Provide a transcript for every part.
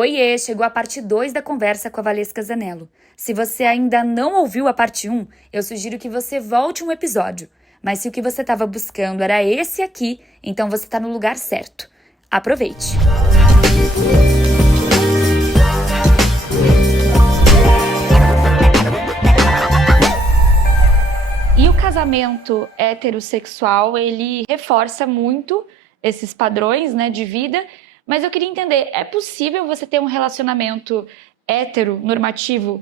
Oiê, chegou a parte 2 da conversa com a Valesca Zanello. Se você ainda não ouviu a parte 1, eu sugiro que você volte um episódio. Mas se o que você estava buscando era esse aqui, então você está no lugar certo. Aproveite! E o casamento heterossexual, ele reforça muito esses padrões, né, de vida. Mas eu queria entender, é possível você ter um relacionamento heteronormativo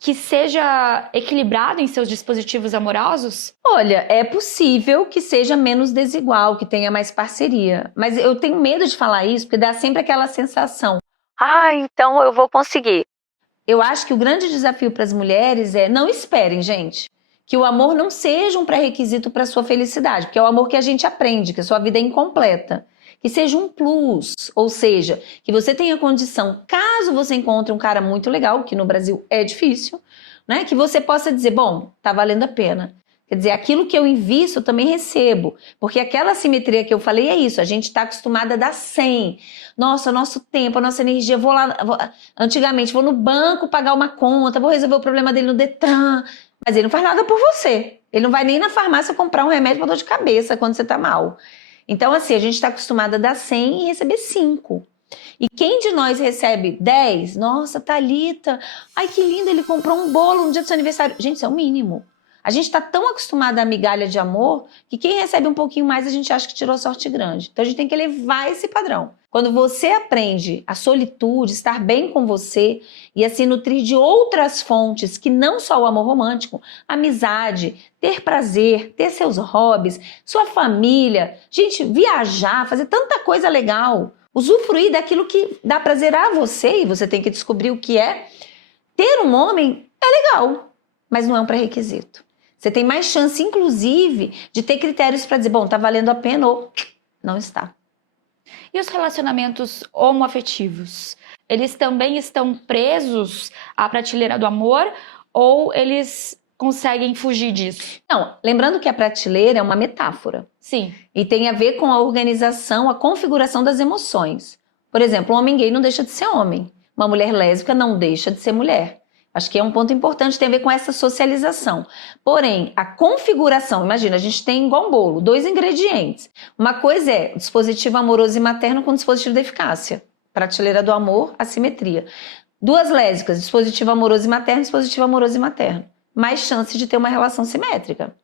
que seja equilibrado em seus dispositivos amorosos? Olha, é possível que seja menos desigual, que tenha mais parceria. Mas eu tenho medo de falar isso, porque dá sempre aquela sensação. Então eu vou conseguir. Eu acho que o grande desafio para as mulheres é não esperem, gente, que o amor não seja um pré-requisito para a sua felicidade, porque é o amor que a gente aprende, que a sua vida é incompleta. Que seja um plus, ou seja, que você tenha condição, caso você encontre um cara muito legal, que no Brasil é difícil, né? Que você possa dizer, bom, tá valendo a pena. Quer dizer, aquilo que eu invisto, eu também recebo. Porque aquela simetria que eu falei é isso, a gente está acostumada a dar 100. Nossa, nosso tempo, a nossa energia, antigamente vou no banco pagar uma conta, vou resolver o problema dele no Detran, mas ele não faz nada por você. Ele não vai nem na farmácia comprar um remédio para dor de cabeça quando você tá mal. Então, assim, a gente está acostumada a dar 100 e receber 5. E quem de nós recebe 10? Nossa, Thalita, ai que lindo, ele comprou um bolo no dia do seu aniversário. Gente, isso é o mínimo. A gente está tão acostumada à migalha de amor que quem recebe um pouquinho mais a gente acha que tirou sorte grande. Então a gente tem que elevar esse padrão. Quando você aprende a solitude, estar bem com você e assim nutrir de outras fontes que não só o amor romântico, amizade, ter prazer, ter seus hobbies, sua família, gente, viajar, fazer tanta coisa legal, usufruir daquilo que dá prazer a você e você tem que descobrir o que é. Ter um homem é legal, mas não é um pré-requisito. Você tem mais chance, inclusive, de ter critérios para dizer, bom, tá valendo a pena ou não está. E os relacionamentos homoafetivos? Eles também estão presos à prateleira do amor ou eles conseguem fugir disso? Não, lembrando que a prateleira é uma metáfora. Sim. E tem a ver com a organização, a configuração das emoções. Por exemplo, um homem gay não deixa de ser homem. Uma mulher lésbica não deixa de ser mulher. Acho que é um ponto importante, tem a ver com essa socialização. Porém, a configuração, imagina, a gente tem igual um bolo, 2 ingredientes. Uma coisa é dispositivo amoroso e materno com dispositivo de eficácia. Prateleira do amor, assimetria. 2 lésbicas, dispositivo amoroso e materno, dispositivo amoroso e materno. Mais chance de ter uma relação simétrica.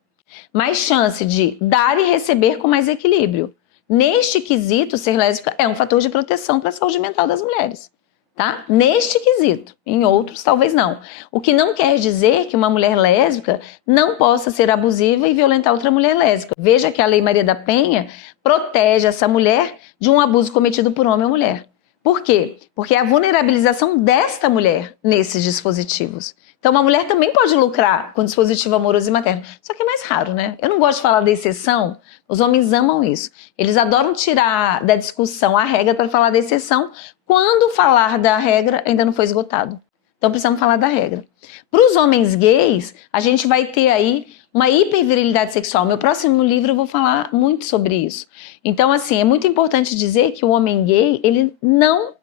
Mais chance de dar e receber com mais equilíbrio. Neste quesito, ser lésbica é um fator de proteção para a saúde mental das mulheres. Tá? Neste quesito, em outros talvez não. O que não quer dizer que uma mulher lésbica não possa ser abusiva e violentar outra mulher lésbica. Veja que a Lei Maria da Penha protege essa mulher de um abuso cometido por homem ou mulher. Por quê? Porque é a vulnerabilização desta mulher nesses dispositivos. Então uma mulher também pode lucrar com dispositivo amoroso e materno. Só que é mais raro, né? Eu não gosto de falar da exceção, os homens amam isso. Eles adoram tirar da discussão a regra para falar da exceção, quando falar da regra ainda não foi esgotado. Então precisamos falar da regra. Para os homens gays, a gente vai ter aí uma hipervirilidade sexual. Meu próximo livro eu vou falar muito sobre isso. Então, assim, é muito importante dizer que o homem gay, ele não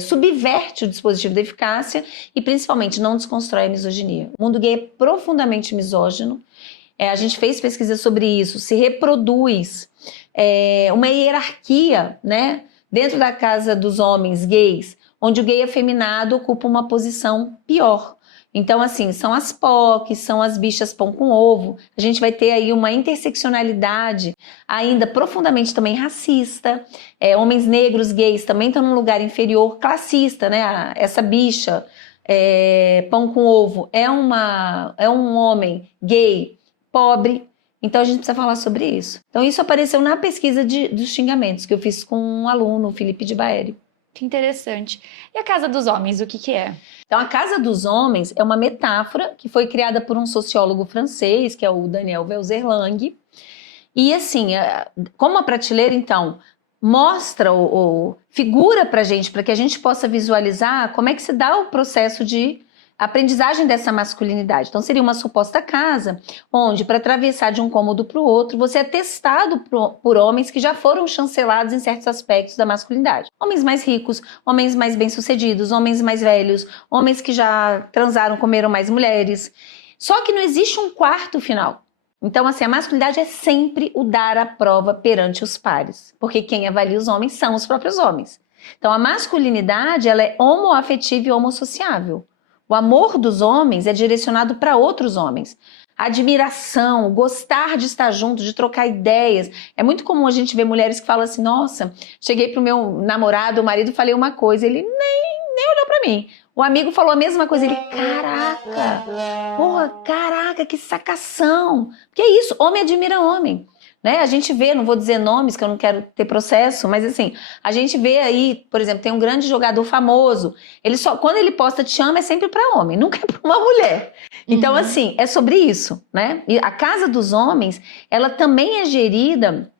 subverte o dispositivo de eficácia e principalmente não desconstrói a misoginia. O mundo gay é profundamente misógino. A gente fez pesquisa sobre isso, se reproduz uma hierarquia, né? Dentro da casa dos homens gays, onde o gay afeminado ocupa uma posição pior. Então, assim, são as POCs, são as bichas pão com ovo. A gente vai ter aí uma interseccionalidade ainda profundamente também racista. Homens negros gays também estão num lugar inferior, classista, né? Essa bicha, pão com ovo, é um homem gay, pobre. Então a gente precisa falar sobre isso. Então isso apareceu na pesquisa dos xingamentos que eu fiz com um aluno, o Felipe de Baeri. Que interessante. E a Casa dos Homens, o que é? Então a Casa dos Homens é uma metáfora que foi criada por um sociólogo francês, que é o Daniel Velzerlang. E assim, como a prateleira, então, mostra ou figura pra gente, para que a gente possa visualizar como é que se dá o processo de a aprendizagem dessa masculinidade. Então, seria uma suposta casa, onde, para atravessar de um cômodo para o outro, você é testado por homens que já foram chancelados em certos aspectos da masculinidade. Homens mais ricos, homens mais bem-sucedidos, homens mais velhos, homens que já transaram, comeram mais mulheres. Só que não existe um quarto final. Então, assim, a masculinidade é sempre o dar a prova perante os pares, porque quem avalia os homens são os próprios homens. Então, a masculinidade, ela é homoafetiva e homossociável. O amor dos homens é direcionado para outros homens. A admiração, gostar de estar junto, de trocar ideias. É muito comum a gente ver mulheres que falam assim, nossa, cheguei pro meu namorado, o marido, falei uma coisa, ele nem olhou para mim. O amigo falou a mesma coisa, ele, caraca, que sacação. Porque é isso, homem admira homem. Né? A gente vê, não vou dizer nomes que eu não quero ter processo, mas assim, a gente vê aí, por exemplo, tem um grande jogador famoso, quando ele posta te ama é sempre para homem, nunca é para uma mulher. Então assim, é sobre isso, né? E a casa dos homens, ela também é gerida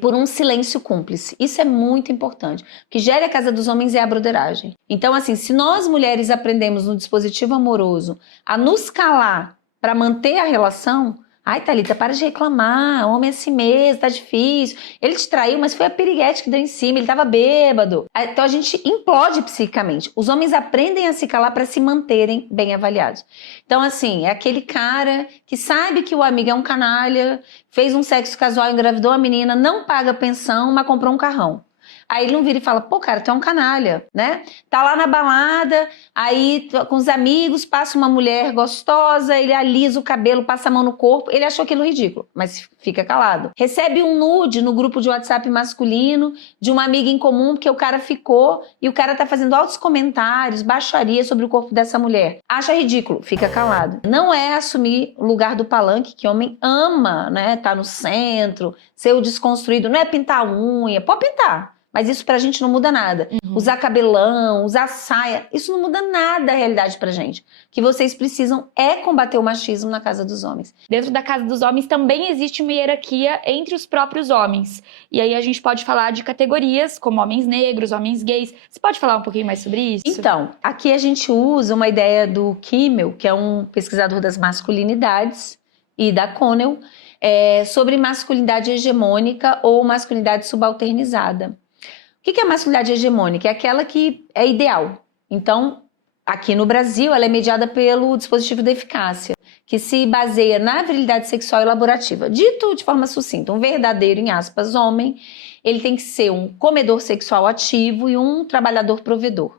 por um silêncio cúmplice. Isso é muito importante. O que gera a casa dos homens é a broderagem. Então assim, se nós mulheres aprendemos no dispositivo amoroso a nos calar para manter a relação, ai, Thalita, para de reclamar, homem é assim mesmo, tá difícil. Ele te traiu, mas foi a piriguete que deu em cima, ele tava bêbado. Então a gente implode psicicamente. Os homens aprendem a se calar para se manterem bem avaliados. Então assim, é aquele cara que sabe que o amigo é um canalha, fez um sexo casual, engravidou a menina, não paga pensão, mas comprou um carrão. Aí ele não vira e fala, pô, cara, tu é um canalha, né? Tá lá na balada, aí com os amigos, passa uma mulher gostosa, ele alisa o cabelo, passa a mão no corpo, ele achou aquilo ridículo, mas fica calado. Recebe um nude no grupo de WhatsApp masculino de uma amiga em comum, porque o cara ficou e o cara tá fazendo altos comentários, baixaria sobre o corpo dessa mulher. Acha ridículo, fica calado. Não é assumir o lugar do palanque, que homem ama, né? Tá no centro, ser o desconstruído, não é pintar a unha, pode pintar. Mas isso pra gente não muda nada. Usar cabelão, usar saia, isso não muda nada a realidade pra gente. O que vocês precisam é combater o machismo na casa dos homens. Dentro da casa dos homens também existe uma hierarquia entre os próprios homens. E aí a gente pode falar de categorias como homens negros, homens gays. Você pode falar um pouquinho mais sobre isso? Então, aqui a gente usa uma ideia do Kimmel, que é um pesquisador das masculinidades, e da Connell, sobre masculinidade hegemônica ou masculinidade subalternizada. O que é a masculinidade hegemônica? É aquela que é ideal. Então, aqui no Brasil, ela é mediada pelo dispositivo da eficácia, que se baseia na virilidade sexual elaborativa. Dito de forma sucinta, um verdadeiro, em aspas, homem, ele tem que ser um comedor sexual ativo e um trabalhador provedor.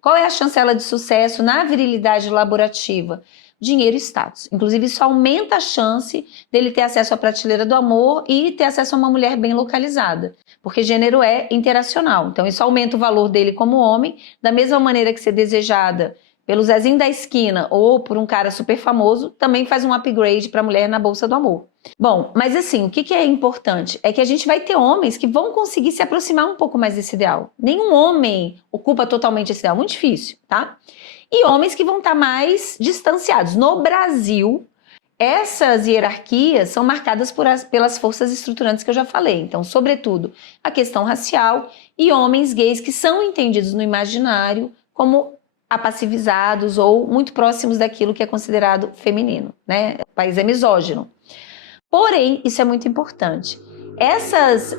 Qual é a chancela de sucesso na virilidade elaborativa? Dinheiro e status. Inclusive, isso aumenta a chance dele ter acesso à prateleira do amor e ter acesso a uma mulher bem localizada, porque gênero é interacional. Então, isso aumenta o valor dele como homem, da mesma maneira que ser desejada pelo Zezinho da esquina ou por um cara super famoso, também faz um upgrade para a mulher na bolsa do amor. Bom, mas assim, o que é importante? É que a gente vai ter homens que vão conseguir se aproximar um pouco mais desse ideal. Nenhum homem ocupa totalmente esse ideal, muito difícil, tá? E homens que vão estar mais distanciados. No Brasil, essas hierarquias são marcadas pelas forças estruturantes que eu já falei. Então, sobretudo, a questão racial e homens gays que são entendidos no imaginário como apassivizados ou muito próximos daquilo que é considerado feminino, né? O país é misógino. Porém, isso é muito importante. Essas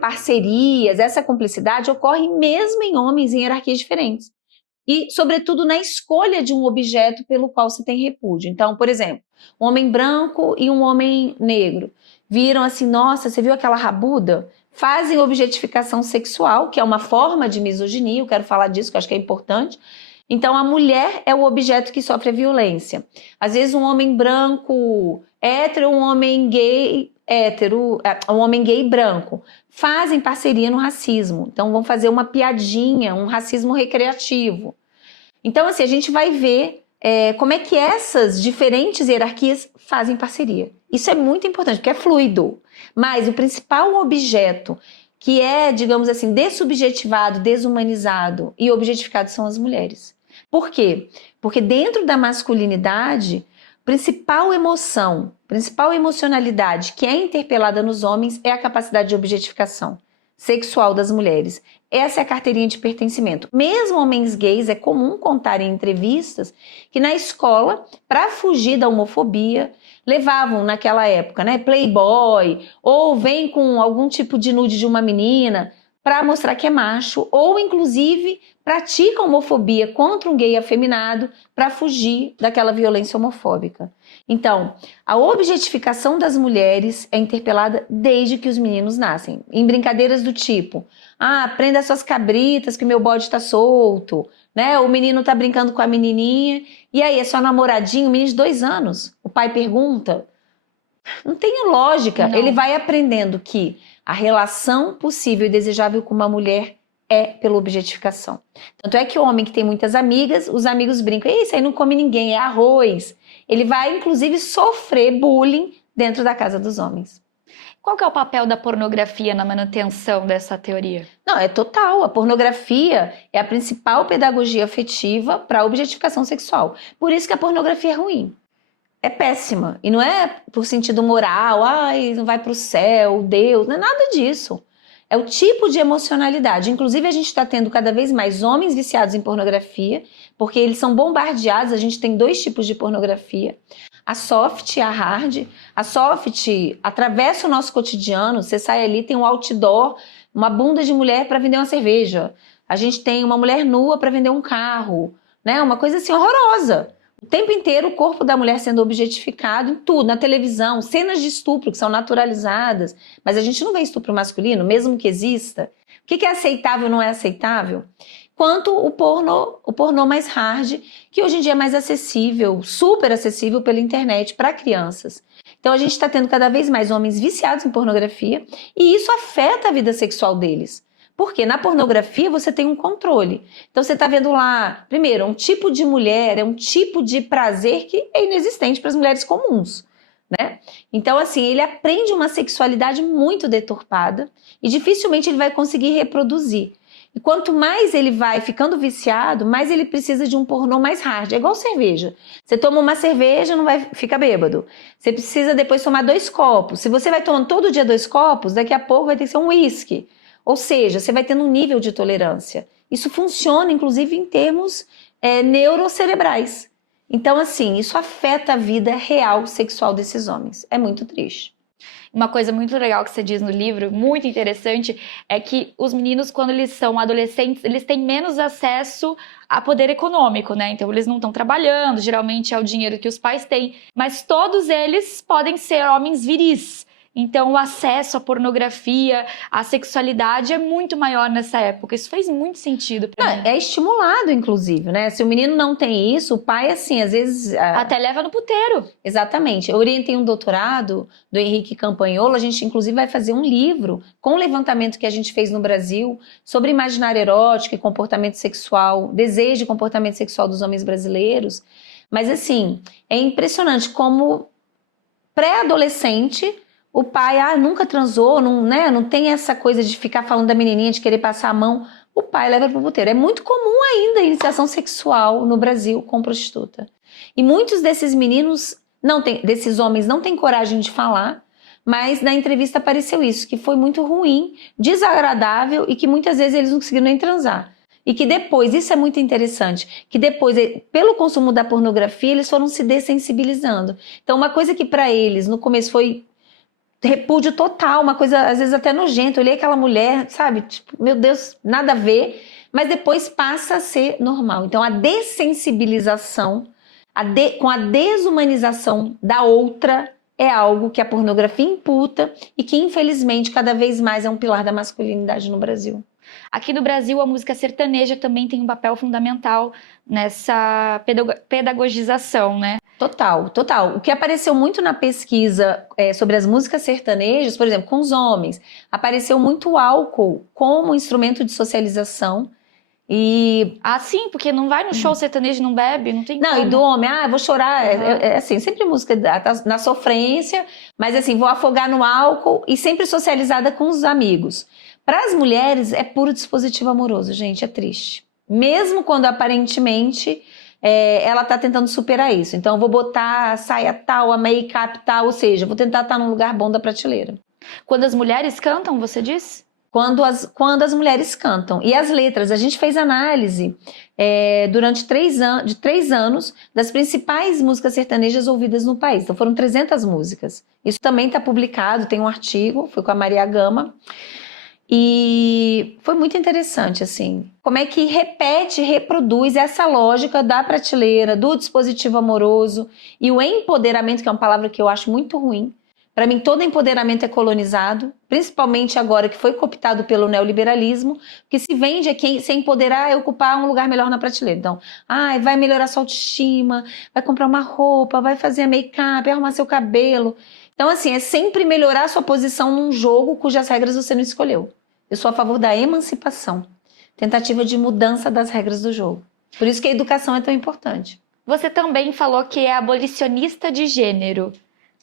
parcerias, essa cumplicidade ocorre mesmo em homens em hierarquias diferentes. E, sobretudo, na escolha de um objeto pelo qual se tem repúdio. Então, por exemplo, um homem branco e um homem negro viram assim, nossa, você viu aquela rabuda? Fazem objetificação sexual, que é uma forma de misoginia, eu quero falar disso, que eu acho que é importante. Então, a mulher é o objeto que sofre a violência. Às vezes, um homem branco hétero, um homem gay hétero, um homem gay branco, fazem parceria no racismo. Então, vão fazer uma piadinha, um racismo recreativo. Então, assim, a gente vai ver como é que essas diferentes hierarquias fazem parceria. Isso é muito importante, porque é fluido. Mas o principal objeto que é, digamos assim, dessubjetivado, desumanizado e objetificado são as mulheres. Por quê? Porque dentro da masculinidade, principal emoção, principal emocionalidade que é interpelada nos homens é a capacidade de objetificação sexual das mulheres. Essa é a carteirinha de pertencimento. Mesmo homens gays, é comum contar em entrevistas que na escola, para fugir da homofobia, levavam naquela época, né, Playboy, ou vem com algum tipo de nude de uma menina para mostrar que é macho, ou inclusive praticam homofobia contra um gay afeminado para fugir daquela violência homofóbica. Então, a objetificação das mulheres é interpelada desde que os meninos nascem, em brincadeiras do tipo: prenda suas cabritas que o meu bode está solto, né? O menino tá brincando com a menininha, e aí é só namoradinho, um menino de 2 anos. O pai pergunta, não tem lógica. Não. Ele vai aprendendo que a relação possível e desejável com uma mulher é pela objetificação. Tanto é que o homem que tem muitas amigas, os amigos brincam: isso aí não come ninguém, é arroz. Ele vai, inclusive, sofrer bullying dentro da casa dos homens. Qual que é o papel da pornografia na manutenção dessa teoria? Não, é total. A pornografia é a principal pedagogia afetiva para a objetificação sexual. Por isso que a pornografia é ruim. É péssima. E não é por sentido moral, não vai para o céu, Deus, não é nada disso. É o tipo de emocionalidade. Inclusive, a gente está tendo cada vez mais homens viciados em pornografia, porque eles são bombardeados. A gente tem 2 tipos de pornografia: a soft e a hard. A soft atravessa o nosso cotidiano. Você sai ali, tem um outdoor, uma bunda de mulher para vender uma cerveja. A gente tem uma mulher nua para vender um carro, né? Uma coisa assim horrorosa. O tempo inteiro o corpo da mulher sendo objetificado em tudo, na televisão, cenas de estupro que são naturalizadas, mas a gente não vê estupro masculino, mesmo que exista. O que é aceitável ou não é aceitável? Quanto o pornô mais hard, que hoje em dia é mais acessível, super acessível pela internet para crianças. Então a gente está tendo cada vez mais homens viciados em pornografia e isso afeta a vida sexual deles. Porque na pornografia você tem um controle. Então você está vendo lá, primeiro, um tipo de mulher, é um tipo de prazer que é inexistente para as mulheres comuns, né? Então assim, ele aprende uma sexualidade muito deturpada e dificilmente ele vai conseguir reproduzir. E quanto mais ele vai ficando viciado, mais ele precisa de um pornô mais hard. É igual cerveja. Você toma uma cerveja, não vai ficar bêbado. Você precisa depois tomar 2 copos. Se você vai tomando todo dia 2 copos, daqui a pouco vai ter que ser um whisky. Ou seja, você vai tendo um nível de tolerância. Isso funciona, inclusive, em termos neurocerebrais. Então, assim, isso afeta a vida real sexual desses homens. É muito triste. Uma coisa muito legal que você diz no livro, muito interessante, é que os meninos, quando eles são adolescentes, eles têm menos acesso a poder econômico, né? Então, eles não estão trabalhando, geralmente é o dinheiro que os pais têm, mas todos eles podem ser homens viris. Então, o acesso à pornografia, à sexualidade é muito maior nessa época. Isso fez muito sentido pra mim. É estimulado, inclusive, né? Se o menino não tem isso, o pai, assim, às vezes... Até leva no puteiro. Exatamente. Eu orientei um doutorado do Henrique Campagnolo. A gente, inclusive, vai fazer um livro com o levantamento que a gente fez no Brasil sobre imaginário erótico e comportamento sexual, desejo e comportamento sexual dos homens brasileiros. Mas, assim, é impressionante como pré-adolescente... O pai, nunca transou, não, né? Não tem essa coisa de ficar falando da menininha, de querer passar a mão. O pai leva pro puteiro. É muito comum ainda a iniciação sexual no Brasil com prostituta. E muitos desses meninos, desses homens, não têm coragem de falar, mas na entrevista apareceu isso, que foi muito ruim, desagradável e que muitas vezes eles não conseguiram nem transar. E que depois, isso é muito interessante, que depois, pelo consumo da pornografia, eles foram se dessensibilizando. Então, uma coisa que para eles, no começo, foi repúdio total, uma coisa às vezes até nojenta. Eu olhei aquela mulher, sabe, tipo, meu Deus, nada a ver, mas depois passa a ser normal. Então a dessensibilização, com a desumanização da outra, é algo que a pornografia imputa e que infelizmente cada vez mais é um pilar da masculinidade no Brasil. Aqui no Brasil, a música sertaneja também tem um papel fundamental nessa pedagogização, né? Total, total. O que apareceu muito na pesquisa sobre as músicas sertanejas, por exemplo, com os homens, apareceu muito o álcool como instrumento de socialização. Sim, porque não vai no show sertanejo e não bebe, não tem Não, como. e do homem, eu vou chorar, assim, sempre música na sofrência, mas assim, vou afogar no álcool e sempre socializada com os amigos. Para as mulheres, é puro dispositivo amoroso, gente, é triste. Mesmo quando aparentemente ela está tentando superar isso. Então, eu vou botar a saia tal, a make-up tal, ou seja, vou tentar estar num lugar bom da prateleira. Quando as mulheres cantam, você diz? quando as mulheres cantam. E as letras, a gente fez análise durante 3 anos das principais músicas sertanejas ouvidas no país. Então foram 300 músicas. Isso também está publicado, tem um artigo, foi com a Maria Gama. E foi muito interessante, assim, como é que reproduz essa lógica da prateleira, do dispositivo amoroso e o empoderamento, que é uma palavra que eu acho muito ruim. Para mim, todo empoderamento é colonizado, principalmente agora que foi cooptado pelo neoliberalismo, que se vende aqui se empoderar é ocupar um lugar melhor na prateleira. Então, vai melhorar sua autoestima, vai comprar uma roupa, vai fazer make-up, arrumar seu cabelo. Então, assim, é sempre melhorar sua posição num jogo cujas regras você não escolheu. Eu sou a favor da emancipação, tentativa de mudança das regras do jogo. Por isso que a educação é tão importante. Você também falou que é abolicionista de gênero.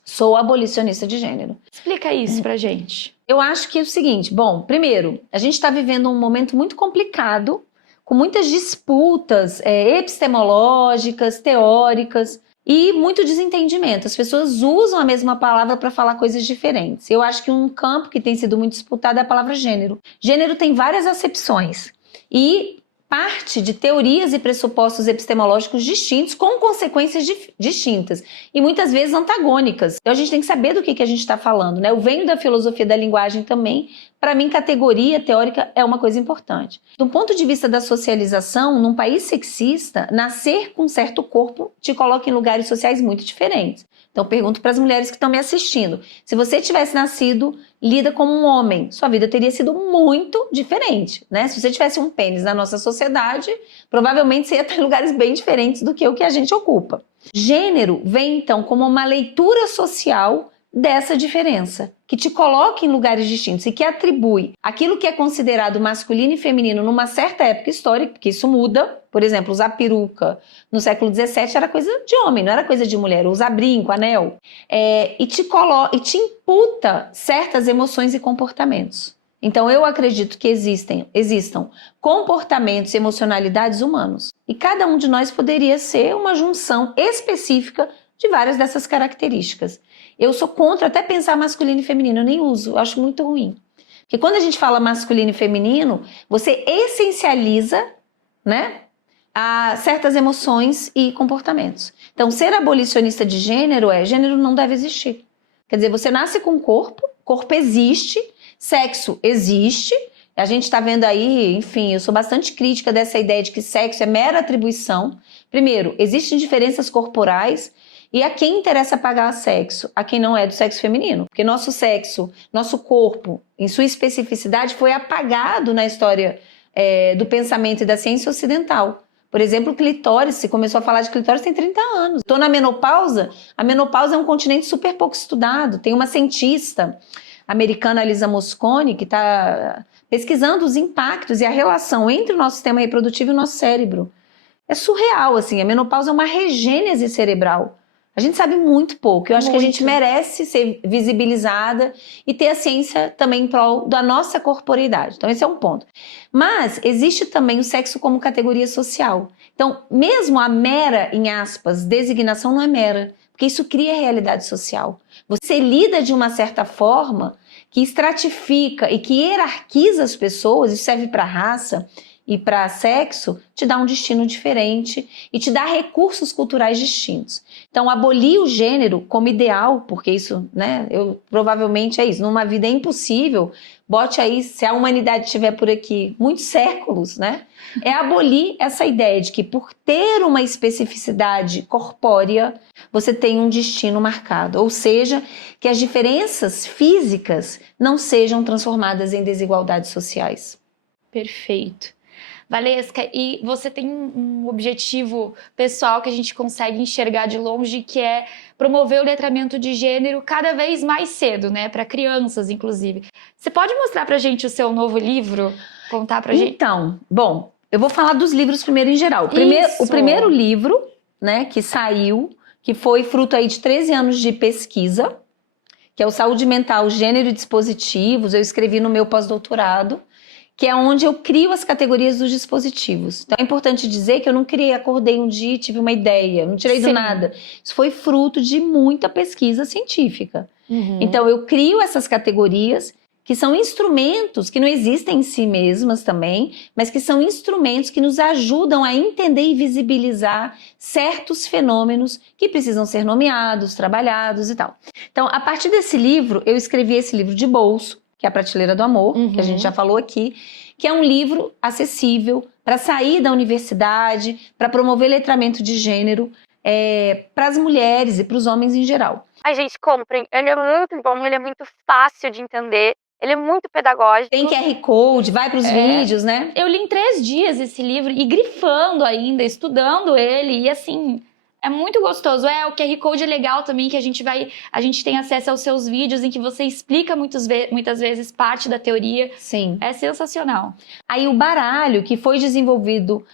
Sou abolicionista de gênero. Explica isso pra gente. Eu acho que é o seguinte, bom, primeiro, a gente está vivendo um momento muito complicado, com muitas disputas epistemológicas, teóricas, e muito desentendimento. As pessoas usam a mesma palavra para falar coisas diferentes. Eu acho que um campo que tem sido muito disputado é a palavra gênero. Gênero tem várias acepções e parte de teorias e pressupostos epistemológicos distintos com consequências distintas e muitas vezes antagônicas. Então a gente tem que saber do que a gente está falando, né? Eu venho da filosofia da linguagem também. Para mim, categoria teórica é uma coisa importante. Do ponto de vista da socialização, num país sexista, nascer com um certo corpo te coloca em lugares sociais muito diferentes. Então, pergunto para as mulheres que estão me assistindo. Se você tivesse nascido lida como um homem, sua vida teria sido muito diferente, né? Se você tivesse um pênis na nossa sociedade, provavelmente você ia estar em lugares bem diferentes do que o que a gente ocupa. Gênero vem, então, como uma leitura social dessa diferença, que te coloca em lugares distintos e que atribui aquilo que é considerado masculino e feminino numa certa época histórica, porque isso muda. Por exemplo, usar peruca no século XVII era coisa de homem, não era coisa de mulher. Usar brinco, anel, e te imputa certas emoções e comportamentos. Então eu acredito que existam comportamentos e emocionalidades humanos. E cada um de nós poderia ser uma junção específica de várias dessas características. Eu sou contra até pensar masculino e feminino, eu nem uso, eu acho muito ruim. Porque quando a gente fala masculino e feminino, você essencializa, né, certas emoções e comportamentos. Então, ser abolicionista de gênero gênero não deve existir. Quer dizer, você nasce com corpo existe, sexo existe. A gente está vendo aí, enfim, eu sou bastante crítica dessa ideia de que sexo é mera atribuição. Primeiro, existem diferenças corporais. E a quem interessa pagar sexo? A quem não é do sexo feminino. Porque nosso sexo, nosso corpo, em sua especificidade, foi apagado na história do pensamento e da ciência ocidental. Por exemplo, o clitóris, se começou a falar de clitóris tem 30 anos. Estou na menopausa. A menopausa é um continente super pouco estudado. Tem uma cientista americana, Lisa Mosconi, que está pesquisando os impactos e a relação entre o nosso sistema reprodutivo e o nosso cérebro. É surreal, assim. A menopausa é uma regênese cerebral. A gente sabe muito pouco. Eu acho que a gente merece ser visibilizada e ter a ciência também em prol da nossa corporeidade. Então esse é um ponto. Mas existe também o sexo como categoria social. Então mesmo a mera, em aspas, designação não é mera, porque isso cria realidade social. Você lida de uma certa forma que estratifica e que hierarquiza as pessoas, isso serve para raça e para sexo, te dá um destino diferente e te dá recursos culturais distintos. Então, abolir o gênero como ideal, porque isso, né, provavelmente é isso, numa vida é impossível, bote aí, se a humanidade estiver por aqui muitos séculos, né, é abolir essa ideia de que por ter uma especificidade corpórea, você tem um destino marcado, ou seja, que as diferenças físicas não sejam transformadas em desigualdades sociais. Perfeito. Valesca, e você tem um objetivo pessoal que a gente consegue enxergar de longe, que é promover o letramento de gênero cada vez mais cedo, né? Para crianças, inclusive. Você pode mostrar pra gente o seu novo livro? Contar pra gente? Então, bom, eu vou falar dos livros primeiro em geral. O primeiro livro, né, que saiu, que foi fruto aí de 13 anos de pesquisa, que é o Saúde Mental, Gênero e Dispositivos, eu escrevi no meu pós-doutorado, que é onde eu crio as categorias dos dispositivos. Então é importante dizer que eu não acordei um dia e tive uma ideia, não tirei do nada. Isso foi fruto de muita pesquisa científica. Então eu crio essas categorias que são instrumentos que não existem em si mesmas também, mas que são instrumentos que nos ajudam a entender e visibilizar certos fenômenos que precisam ser nomeados, trabalhados e tal. Então, a partir desse livro, eu escrevi esse livro de bolso, que é A Prateleira do Amor, que a gente já falou aqui, que é um livro acessível para sair da universidade, para promover letramento de gênero, para as mulheres e para os homens em geral. Ai, gente, comprem. Ele é muito bom, ele é muito fácil de entender, ele é muito pedagógico. Tem QR Code, vai para os vídeos, né? Eu li em 3 dias esse livro e grifando ainda, estudando ele, e assim, é muito gostoso. O QR Code é legal também, que a gente tem acesso aos seus vídeos em que você explica muitas vezes parte da teoria. Sim. É sensacional. Aí o baralho, que foi desenvolvido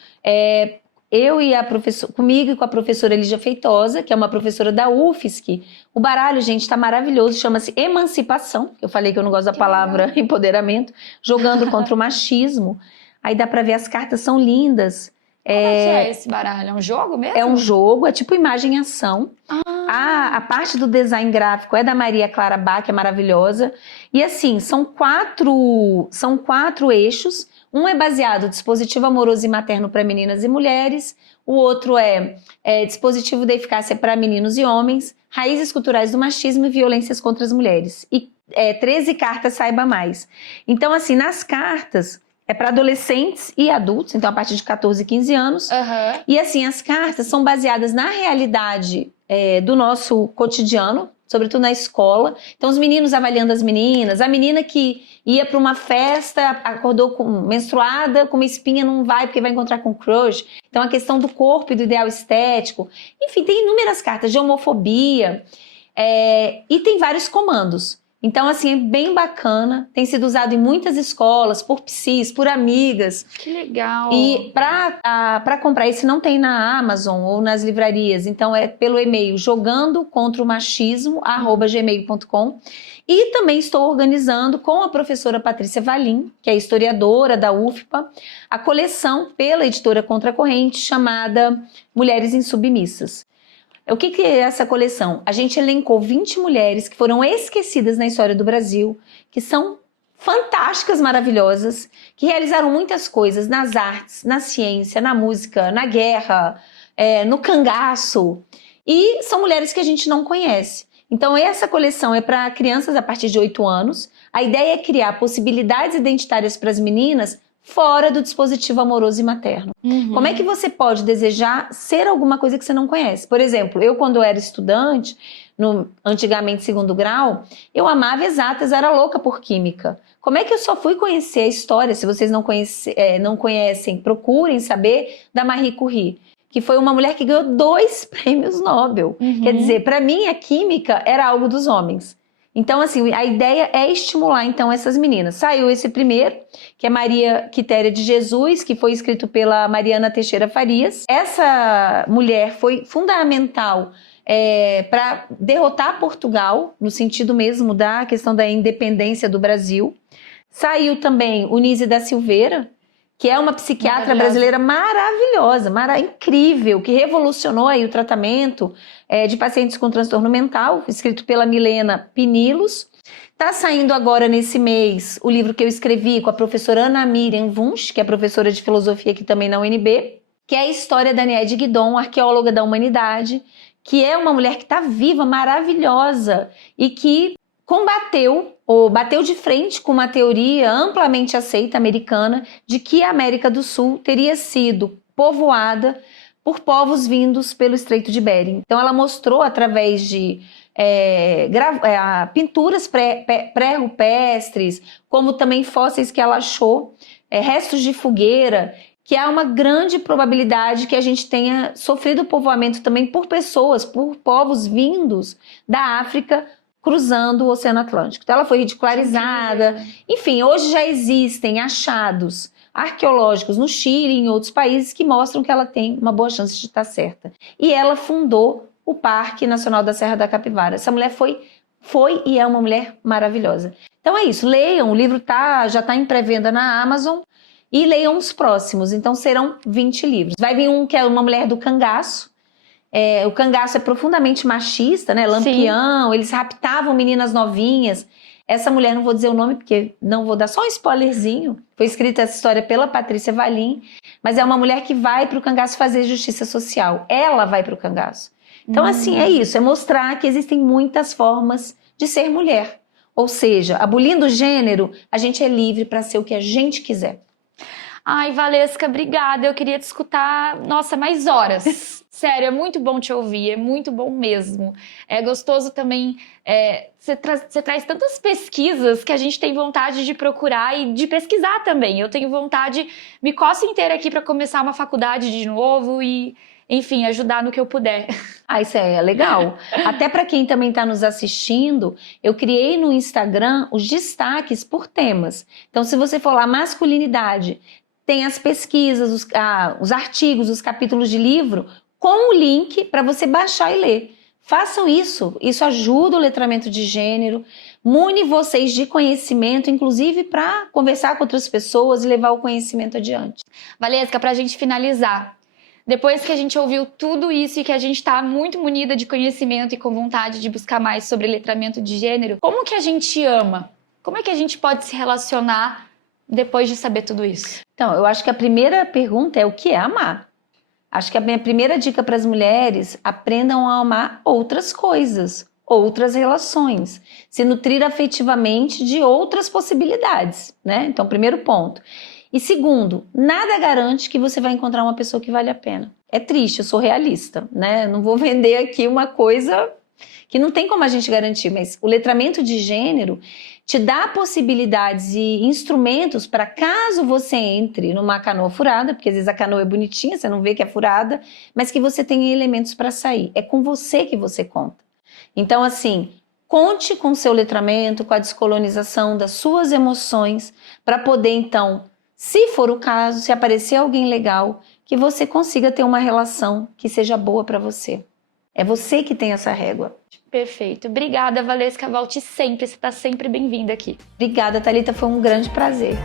eu e comigo e com a professora Elígia Feitosa, que é uma professora da UFSC. O baralho, gente, tá maravilhoso, chama-se Emancipação. Eu falei que eu não gosto da palavra empoderamento. Jogando contra o machismo. Aí dá pra ver, as cartas são lindas. Como é que é esse baralho? É um jogo mesmo? É um jogo, é tipo imagem e ação. A parte do design gráfico é da Maria Clara Bach, que é maravilhosa. E assim, são quatro eixos. Um é baseado no dispositivo amoroso e materno para meninas e mulheres. O outro é dispositivo da eficácia para meninos e homens. Raízes culturais do machismo e violências contra as mulheres. E 13 cartas, saiba mais. Então, assim, nas cartas, é para adolescentes e adultos, então a partir de 14 e 15 anos. E assim, as cartas são baseadas na realidade do nosso cotidiano, sobretudo na escola. Então, os meninos avaliando as meninas. A menina que ia para uma festa, acordou menstruada, com uma espinha, não vai porque vai encontrar com crush. Então, a questão do corpo e do ideal estético. Enfim, tem inúmeras cartas de homofobia. E tem vários comandos. Então, assim, é bem bacana. Tem sido usado em muitas escolas, por psis, por amigas. Que legal! E para comprar, esse não tem na Amazon ou nas livrarias. Então, é pelo e-mail jogandocontromachismo@gmail.com. E também estou organizando com a professora Patrícia Valim, que é historiadora da UFPA, a coleção pela editora Contracorrente, chamada Mulheres Insubmissas. O que é essa coleção? A gente elencou 20 mulheres que foram esquecidas na história do Brasil, que são fantásticas, maravilhosas, que realizaram muitas coisas nas artes, na ciência, na música, na guerra, no cangaço. E são mulheres que a gente não conhece. Então, essa coleção é para crianças a partir de 8 anos. A ideia é criar possibilidades identitárias para as meninas fora do dispositivo amoroso e materno. Como é que você pode desejar ser alguma coisa que você não conhece? Por exemplo, eu quando eu era estudante, antigamente 2º grau, eu amava exatas, era louca por química. Como é que eu só fui conhecer a história, se vocês não conhecem, procurem saber, da Marie Curie, que foi uma mulher que ganhou 2 prêmios Nobel. Quer dizer, para mim a química era algo dos homens. Então, assim, a ideia é estimular, então, essas meninas. Saiu esse primeiro, que é Maria Quitéria de Jesus, que foi escrito pela Mariana Teixeira Farias. Essa mulher foi fundamental para derrotar Portugal, no sentido mesmo da questão da independência do Brasil. Saiu também Unise da Silveira, que é uma psiquiatra brasileira maravilhosa, incrível, que revolucionou aí o tratamento de pacientes com transtorno mental, escrito pela Milena Pinilos. Está saindo agora nesse mês o livro que eu escrevi com a professora Ana Miriam Wunsch, que é professora de filosofia aqui também na UNB, que é a história da Niede Guidon, arqueóloga da humanidade, que é uma mulher que está viva, maravilhosa, e que bateu de frente com uma teoria amplamente aceita americana de que a América do Sul teria sido povoada por povos vindos pelo Estreito de Bering. Então ela mostrou através de pinturas pré-rupestres, como também fósseis que ela achou, restos de fogueira, que há uma grande probabilidade que a gente tenha sofrido povoamento também por povos vindos da África, cruzando o Oceano Atlântico. Então ela foi ridicularizada. Enfim, hoje já existem achados arqueológicos no Chile e em outros países que mostram que ela tem uma boa chance de estar certa. E ela fundou o Parque Nacional da Serra da Capivara. Essa mulher foi e é uma mulher maravilhosa. Então é isso, leiam, o livro já está em pré-venda na Amazon, e leiam os próximos. Então serão 20 livros. Vai vir um que é uma mulher do cangaço. O cangaço é profundamente machista, né? Lampião, eles raptavam meninas novinhas. Essa mulher, não vou dizer o nome porque não vou dar só um spoilerzinho, foi escrita essa história pela Patrícia Valim, mas é uma mulher que vai para o cangaço fazer justiça social. Ela vai para o cangaço. Então, assim, é isso, é mostrar que existem muitas formas de ser mulher. Ou seja, abolindo o gênero, a gente é livre para ser o que a gente quiser. Ai, Valesca, obrigada. Eu queria te escutar, nossa, mais horas. Sério, é muito bom te ouvir, é muito bom mesmo. É gostoso também, você traz tantas pesquisas que a gente tem vontade de procurar e de pesquisar também. Eu tenho vontade, me coço inteira aqui para começar uma faculdade de novo e, enfim, ajudar no que eu puder. Ah, isso é legal. Até para quem também está nos assistindo, eu criei no Instagram os destaques por temas. Então, se você for lá, masculinidade, tem as pesquisas, os artigos, os capítulos de livro, com o link para você baixar e ler. Façam isso, isso ajuda o letramento de gênero, mune vocês de conhecimento, inclusive para conversar com outras pessoas e levar o conhecimento adiante. Valesca, para a gente finalizar, depois que a gente ouviu tudo isso e que a gente está muito munida de conhecimento e com vontade de buscar mais sobre letramento de gênero, como que a gente ama? Como é que a gente pode se relacionar depois de saber tudo isso? Então, eu acho que a primeira pergunta é o que é amar? Acho que a minha primeira dica para as mulheres, aprendam a amar outras coisas, outras relações, se nutrir afetivamente de outras possibilidades, né? Então, primeiro ponto. E segundo, nada garante que você vai encontrar uma pessoa que vale a pena. É triste, eu sou realista, né? Não vou vender aqui uma coisa que não tem como a gente garantir, mas o letramento de gênero te dá possibilidades e instrumentos para caso você entre numa canoa furada, porque às vezes a canoa é bonitinha, você não vê que é furada, mas que você tenha elementos para sair. É com você que você conta. Então, assim, conte com o seu letramento, com a descolonização das suas emoções, para poder, então, se for o caso, se aparecer alguém legal, que você consiga ter uma relação que seja boa para você. É você que tem essa régua. Perfeito. Obrigada, Valesca. Volte sempre. Você está sempre bem-vinda aqui. Obrigada, Thalita. Foi um grande prazer.